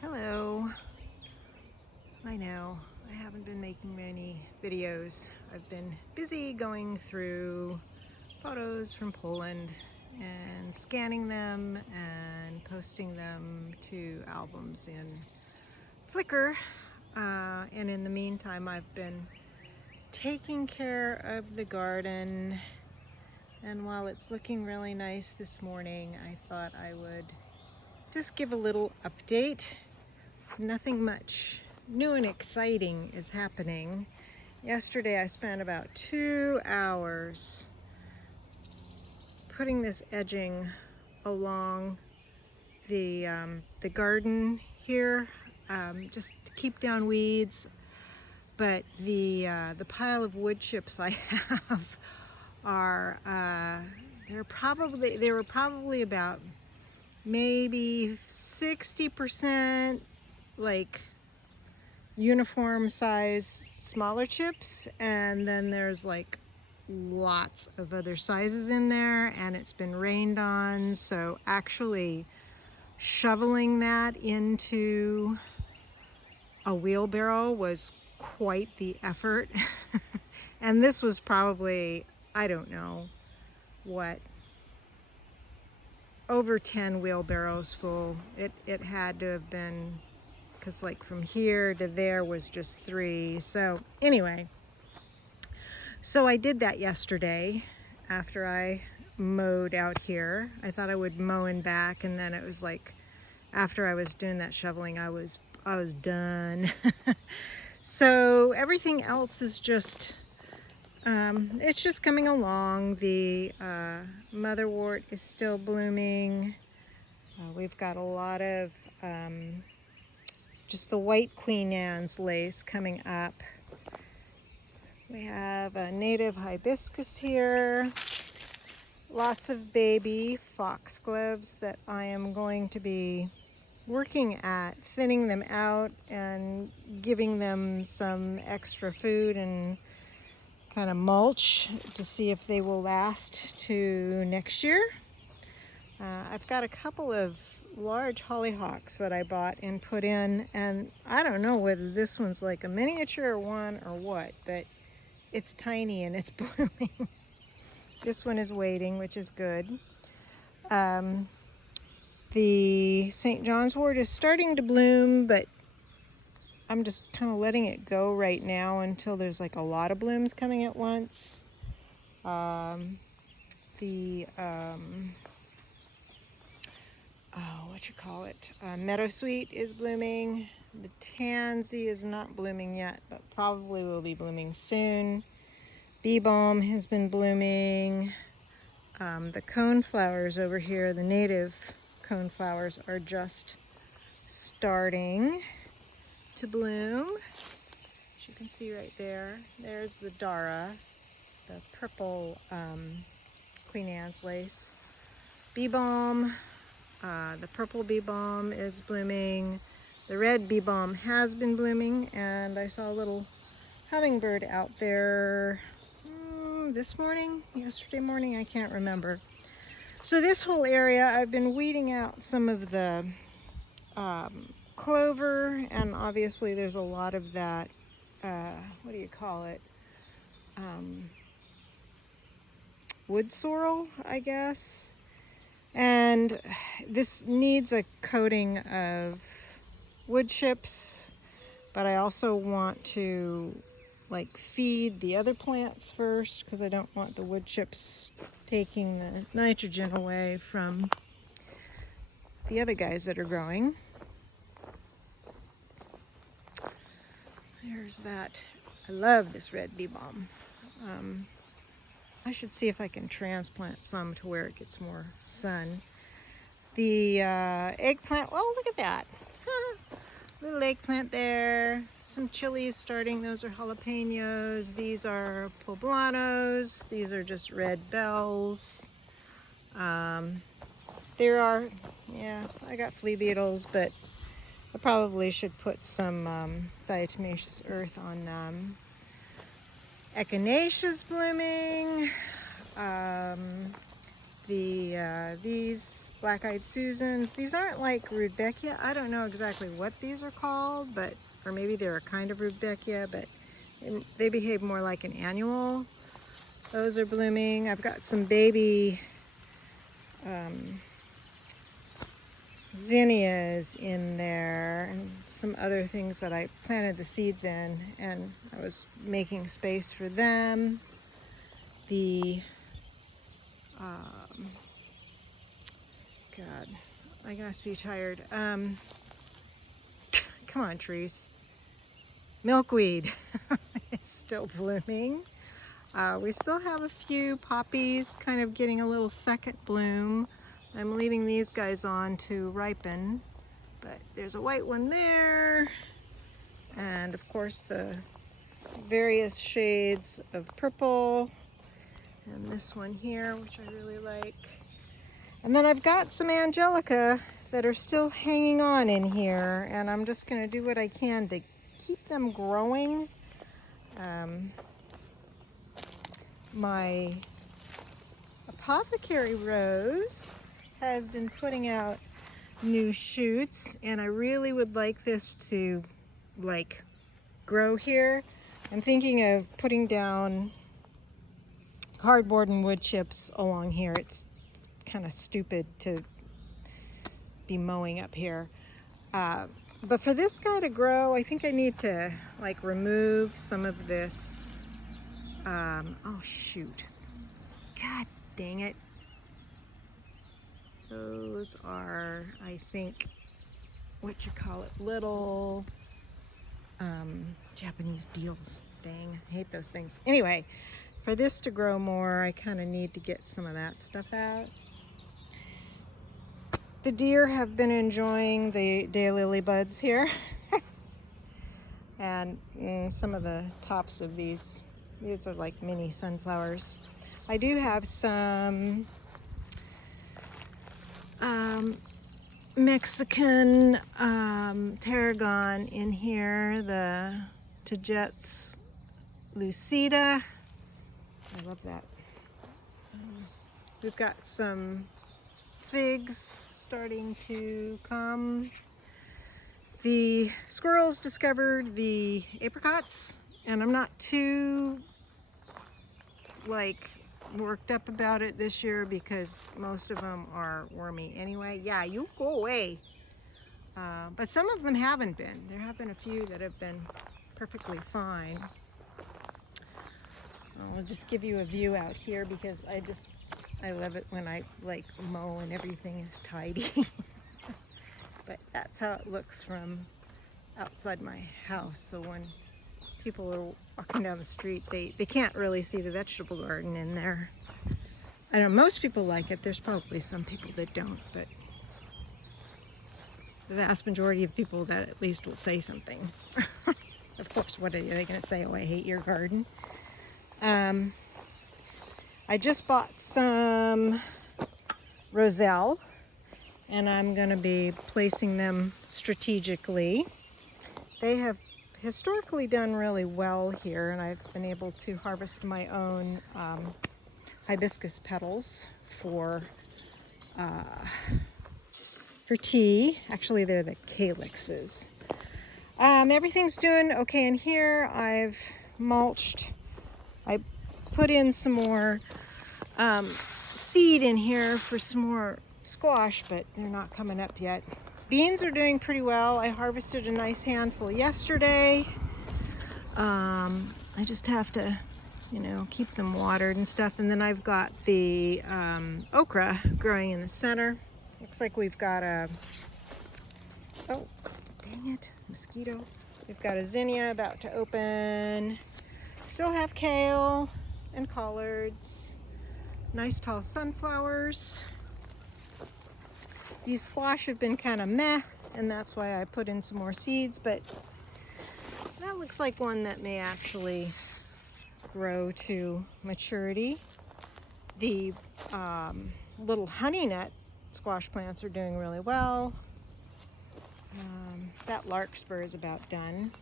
Hello. I know I haven't been making many videos. I've been busy going through photos from Poland and scanning them and posting them to albums in Flickr. And in the meantime, I've been taking care of the garden. And while it's looking really nice this morning, I thought I would just give a little update. Nothing much new and exciting is happening. Yesterday I spent about 2 hours putting this edging along the garden here, just to keep down weeds. But the pile of wood chips I have are they were probably about maybe 60% like uniform size smaller chips, and then there's like lots of other sizes in there, and it's been rained on, so actually shoveling that into a wheelbarrow was quite the effort. And this was probably, I don't know what, over 10 wheelbarrows full. It had to have been, because like from here to there was just 3. So anyway, so I did that yesterday after I mowed out here. I thought I would mow in back, and then it was like after I was doing that shoveling, I was done. So everything else is just it's just coming along. The motherwort is still blooming. We've got a lot of just the white Queen Anne's lace coming up. We have a native hibiscus here. Lots of baby foxgloves that I am going to be working at thinning them out and giving them some extra food and kind of mulch to see if they will last to next year. I've got a couple of large hollyhocks that I bought and put in, and I don't know whether this one's like a miniature one or what, but it's tiny and it's blooming. This one is waiting, which is good. The St. John's wort is starting to bloom, but I'm just kind of letting it go right now until there's like a lot of blooms coming at once. Meadowsweet is blooming. The tansy is not blooming yet, but probably will be blooming soon. Bee balm has been blooming. The coneflowers over here, the native coneflowers, are just starting to bloom. As you can see right there, there's the Dara, the purple Queen Anne's lace. Bee balm, the purple bee balm is blooming. The red bee balm has been blooming, and I saw a little hummingbird out there yesterday morning, I can't remember. So this whole area, I've been weeding out some of the clover, and obviously there's a lot of that, what do you call it? Wood sorrel, I guess. And this needs a coating of wood chips, but I also want to like feed the other plants first, because I don't want the wood chips taking the nitrogen away from the other guys that are growing. There's that. I love this red bee balm. I should see if I can transplant some to where it gets more sun. The eggplant, oh, look at that. Little eggplant there. Some chilies starting, those are jalapenos. These are poblanos. These are just red bells. There are, yeah, I got flea beetles, but I probably should put some diatomaceous earth on them. Echinacea's blooming. these black-eyed Susans. These aren't like Rudbeckia. I don't know exactly what these are called, but or maybe they're a kind of Rudbeckia, but they behave more like an annual. Those are blooming. I've got some baby zinnias in there and some other things that I planted the seeds in, and I was making space for them. The God, I must be tired. Come on, trees. Milkweed is still blooming. We still have a few poppies kind of getting a little second bloom. I'm leaving these guys on to ripen, but there's a white one there, and of course the various shades of purple, and this one here, which I really like. And then I've got some angelica that are still hanging on in here, and I'm just going to do what I can to keep them growing. My apothecary rose has been putting out new shoots, and I really would like this to like grow here. I'm thinking of putting down cardboard and wood chips along here. It's kind of stupid to be mowing up here. But for this guy to grow, I think I need to like remove some of this. Oh shoot. God dang it. Those are, I think, what you call it, little Japanese beetles. Dang, I hate those things. Anyway, for this to grow more, I kind of need to get some of that stuff out. The deer have been enjoying the daylily buds here. And some of the tops of these are like mini sunflowers. I do have some Mexican tarragon in here, the Taget's lucida. I love that. We've got some figs starting to come. The squirrels discovered the apricots, and I'm not too like worked up about it this year because most of them are wormy anyway. Yeah, you go away. But some of them haven't been. There have been a few that have been perfectly fine. I'll just give you a view out here because I love it when I like mow and everything is tidy. But that's how it looks from outside my house. So when people are walking down the street, they can't really see the vegetable garden in there. I know most people like it. There's probably some people that don't, but the vast majority of people that at least will say something. Of course, what are they going to say? Oh, I hate your garden. I just bought some roselle, and I'm going to be placing them strategically. They have historically done really well here, and I've been able to harvest my own hibiscus petals for tea. Actually, they're the calyxes. Everything's doing okay in here. I've mulched. I put in some more seed in here for some more squash, but they're not coming up yet. Beans are doing pretty well. I harvested a nice handful yesterday. I just have to, keep them watered and stuff. And then I've got the okra growing in the center. Looks like we've got oh, dang it, mosquito. We've got a zinnia about to open. Still have kale and collards. Nice tall sunflowers. These squash have been kind of meh, and that's why I put in some more seeds, but that looks like one that may actually grow to maturity. The little honey nut squash plants are doing really well. That larkspur is about done.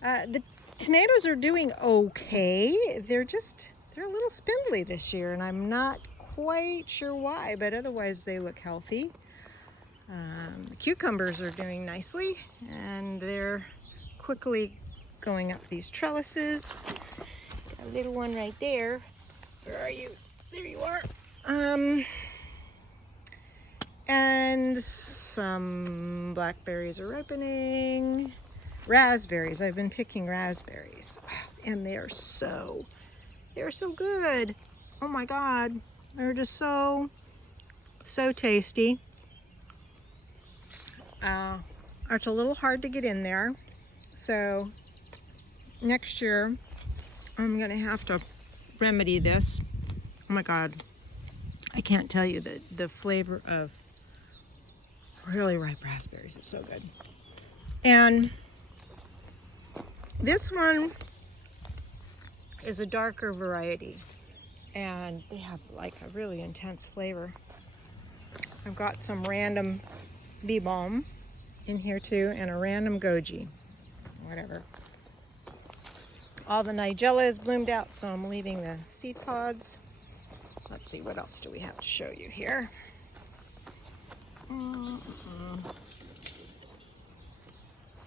The tomatoes are doing okay. They're a little spindly this year, and I'm not quite sure why, but otherwise they look healthy. The cucumbers are doing nicely, and they're quickly going up these trellises. Got a little one right there. Where are you? There you are. And some blackberries are ripening. Raspberries. I've been picking raspberries, and they're so good. Oh my God, they're just so tasty. It's a little hard to get in there, so next year I'm gonna have to remedy this. Oh my God, I can't tell you the flavor of really ripe raspberries is so good. And this one is a darker variety, and they have like a really intense flavor. I've got some random bee balm in here too, and a random goji, whatever. All the nigella is bloomed out, so I'm leaving the seed pods. Let's see, what else do we have to show you here?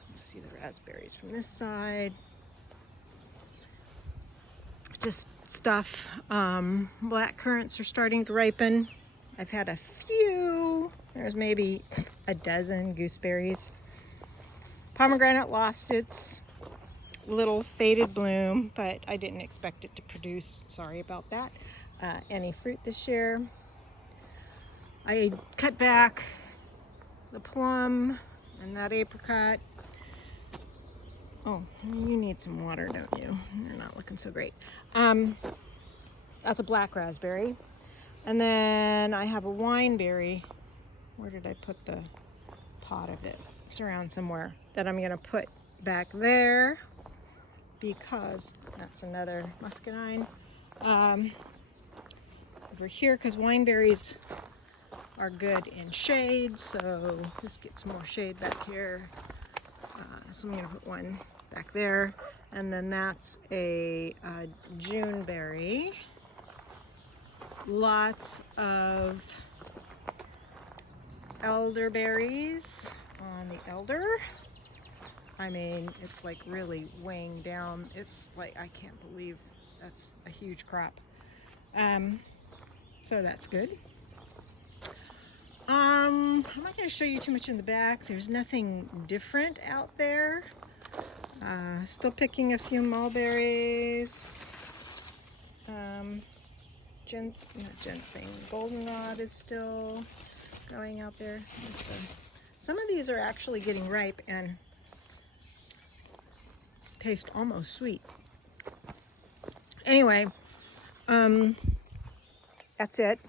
Let's see the raspberries from this side. Just stuff. Black currants are starting to ripen. I've had a few. There's maybe a dozen gooseberries. Pomegranate lost its little faded bloom, but I didn't expect it to produce, sorry about that, any fruit this year. I cut back the plum and that apricot. Oh, you need some water, don't you? You're not looking so great. That's a black raspberry. And then I have a wineberry. Where did I put the pot of it? It's around somewhere, that I'm gonna put back there because that's another muscadine. Over here, because wineberries are good in shade, so just get some more shade back here. So I'm gonna put one back there. And then that's a Juneberry. Lots of elderberries on the elder. I mean, it's like really weighing down. It's like, I can't believe that's a huge crop. So that's good. I'm not going to show you too much in the back. There's nothing different out there. Still picking a few mulberries. Not ginseng. Goldenrod is still going out there. Some of these are actually getting ripe and taste almost sweet. Anyway, that's it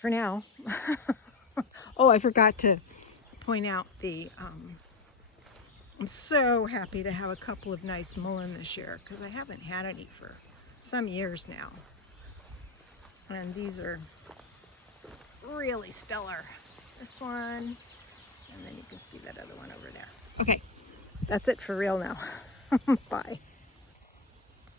for now. Oh, I forgot to point out I'm so happy to have a couple of nice mullein this year, because I haven't had any for some years now. And these are really stellar. This one, and then you can see that other one over there. Okay, that's it for real now. Bye.